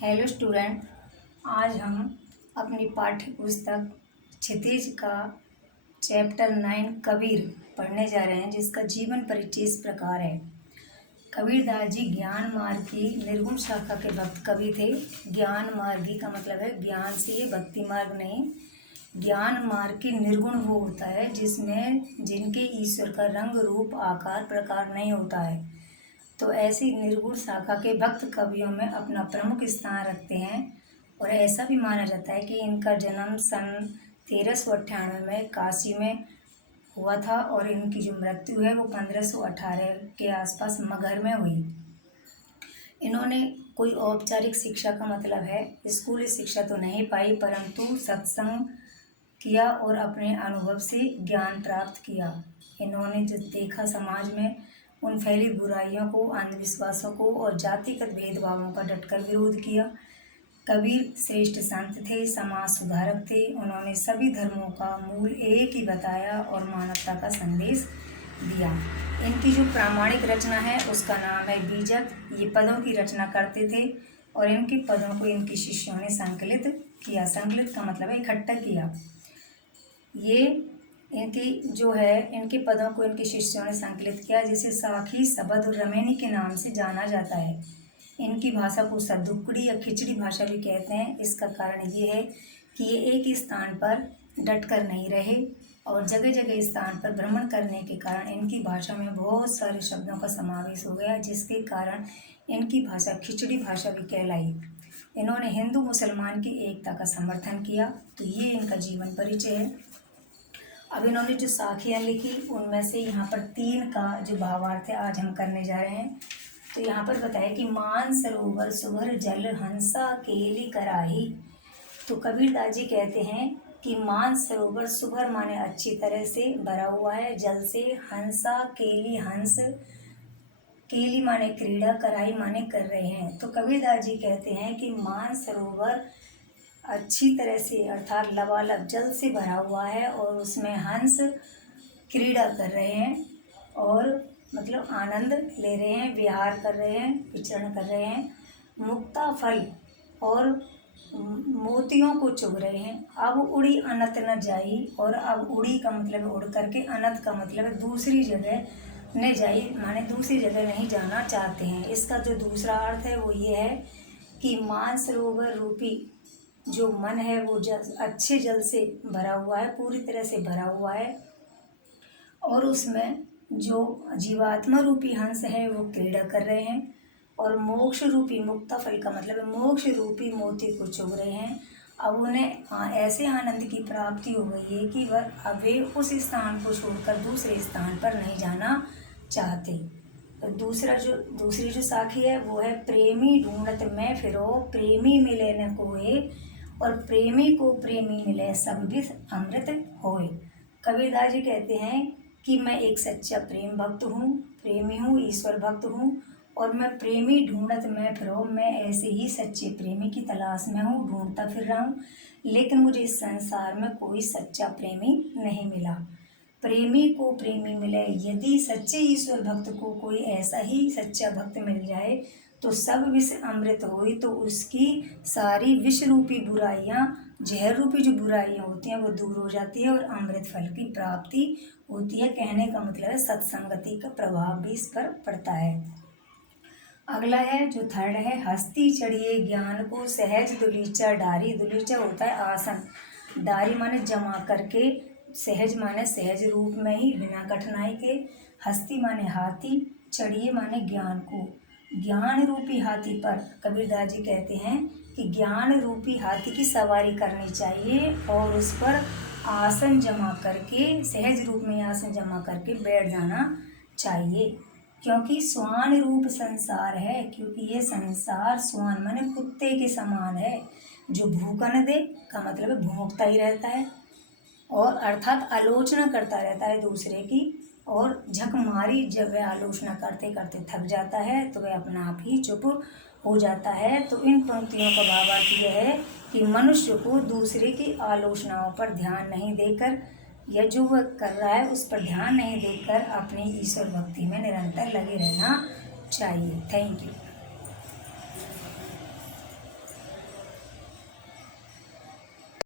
Hello student, आज हम अपनी पाठ्य पुस्तक क्षितिज का चैप्टर 9 कबीर पढ़ने जा रहे हैं, जिसका जीवन परिचय इस प्रकार है। कबीरदास जी ज्ञान मार्ग की निर्गुण शाखा के भक्त कवि थे। ज्ञान मार्गी का मतलब है ज्ञान से ये भक्ति मार्ग नहीं। ज्ञान मार्ग की निर्गुण वो होता है जिसमें जिनके ईश्वर का रंग रूप आकार प्रकार नहीं होता है। तो ऐसी निर्गुण शाखा के भक्त कवियों में अपना प्रमुख स्थान रखते हैं और ऐसा भी माना जाता है कि इनका जन्म सन 1398 में काशी में हुआ था और इनकी जो मृत्यु है वो 1518 के आसपास मगहर में हुई। इन्होंने कोई औपचारिक शिक्षा का मतलब है स्कूली शिक्षा तो नहीं पाई, परंतु सत्संग किया और अपने अनुभव से ज्ञान प्राप्त किया। इन्होंने जो देखा समाज में उन फैली बुराइयों को, अंधविश्वासों को और जातिगत भेदभावों का डटकर विरोध किया। कबीर श्रेष्ठ संत थे, समाज सुधारक थे। उन्होंने सभी धर्मों का मूल एक ही बताया और मानवता का संदेश दिया। इनकी जो प्रामाणिक रचना है उसका नाम है बीजक। ये पदों की रचना करते थे और इनके पदों को इनके शिष्यों ने संकलित किया। संकलित का मतलब है इकट्ठा किया। ये इनकी जो है इनके पदों को इनके शिष्यों ने संकलित किया, जिसे साखी शबद और रमेनी के नाम से जाना जाता है। इनकी भाषा को सदुक्कड़ी या खिचड़ी भाषा भी कहते हैं। इसका कारण ये है कि ये एक स्थान पर डटकर नहीं रहे और जगह जगह स्थान पर भ्रमण करने के कारण इनकी भाषा में बहुत सारे शब्दों का समावेश हो गया, जिसके कारण इनकी भाषा खिचड़ी भाषा भी कहलाई। इन्होंने हिंदू मुसलमान की एकता का समर्थन किया। तो ये इनका जीवन परिचय है। अब इन्होंने जो साखियाँ लिखी उनमें से यहाँ पर 3 का जो भावार्थ है आज हम करने जा रहे हैं। तो यहाँ पर बताया कि मान सरोवर सुभर जल हंसा केली कराही। तो कबीरदास जी कहते हैं कि मान सरोवर सुभर माने अच्छी तरह से भरा हुआ है जल से, हंसा केली हंस, केली माने क्रीड़ा, कराही माने कर रहे हैं। तो कबीरदास जी कहते हैं कि मान सरोवर अच्छी तरह से अर्थात लबालब जल से भरा हुआ है और उसमें हंस क्रीड़ा कर रहे हैं और मतलब आनंद ले रहे हैं, विहार कर रहे हैं, विचरण कर रहे हैं। मुक्ता फल और मोतियों को चुग रहे हैं। अब उड़ी अनत न जाई, और अब उड़ी का मतलब उड़ करके, अनत का मतलब दूसरी जगह न जाई माने दूसरी जगह नहीं जाना चाहते हैं। इसका जो दूसरा अर्थ है वो ये है कि मानसरोवर रूपी जो मन है वो अच्छे जल से भरा हुआ है, पूरी तरह से भरा हुआ है और उसमें जो जीवात्मा रूपी हंस है वो क्रीड़ा कर रहे हैं और मोक्ष रूपी, मुक्ता फल का मतलब है मोक्ष रूपी मोती को चुग रहे हैं। अब उन्हें ऐसे आनंद की प्राप्ति हो गई है कि वह अब वे उस स्थान को छोड़कर दूसरे स्थान पर नहीं जाना चाहते। तो दूसरी जो साखी है वो है प्रेमी ढूंढत मैं फिरो, प्रेमी मिले न कोई और प्रेमी को प्रेमी मिले सब विष अमृत होए। कबीरदास जी कहते हैं कि मैं एक सच्चा प्रेम भक्त हूँ, प्रेमी हूँ, ईश्वर भक्त हूँ और मैं प्रेमी ढूंढत मैं फिरो, मैं ऐसे ही सच्चे प्रेमी की तलाश में हूँ, ढूंढता फिर रहा हूँ, लेकिन मुझे इस संसार में कोई सच्चा प्रेमी नहीं मिला। प्रेमी को प्रेमी मिले, यदि सच्चे ईश्वर भक्त को कोई ऐसा ही सच्चा भक्त मिल जाए तो सब विष अमृत होई, तो उसकी सारी विष रूपी बुराइयाँ, जहर रूपी जो बुराइयाँ होती हैं वो दूर हो जाती है और अमृत फल की प्राप्ति होती है। कहने का मतलब है सत्संगति का प्रभाव भी इस पर पड़ता है। अगला है जो थर्ड है, हस्ती चढ़िए ज्ञान को सहज दुलीचा डारी। दुलीचा होता है आसन, डारी माने जमा करके, सहज माने सहज रूप में ही बिना कठिनाई के, हस्ती माने हाथी, चढ़िए माने ज्ञान को। ज्ञान रूपी हाथी पर कबीरदास जी कहते हैं कि ज्ञान रूपी हाथी की सवारी करनी चाहिए और उस पर आसन जमा करके, सहज रूप में आसन जमा करके बैठ जाना चाहिए, क्योंकि स्वान रूप संसार है। क्योंकि ये संसार स्वान माने कुत्ते के समान है, जो भूखा न दे का मतलब है भौंकता ही रहता है और अर्थात आलोचना करता रहता है दूसरे की, और झक मारी जब वह आलोचना करते करते थक जाता है तो वह अपना आप ही चुप हो जाता है। तो इन पंक्तियों का भावार्थ यह है कि मनुष्य को दूसरे की आलोचनाओं पर ध्यान नहीं देकर या जो वह कर रहा है उस पर ध्यान नहीं देकर अपनी ईश्वर भक्ति में निरंतर लगे रहना चाहिए। Thank you.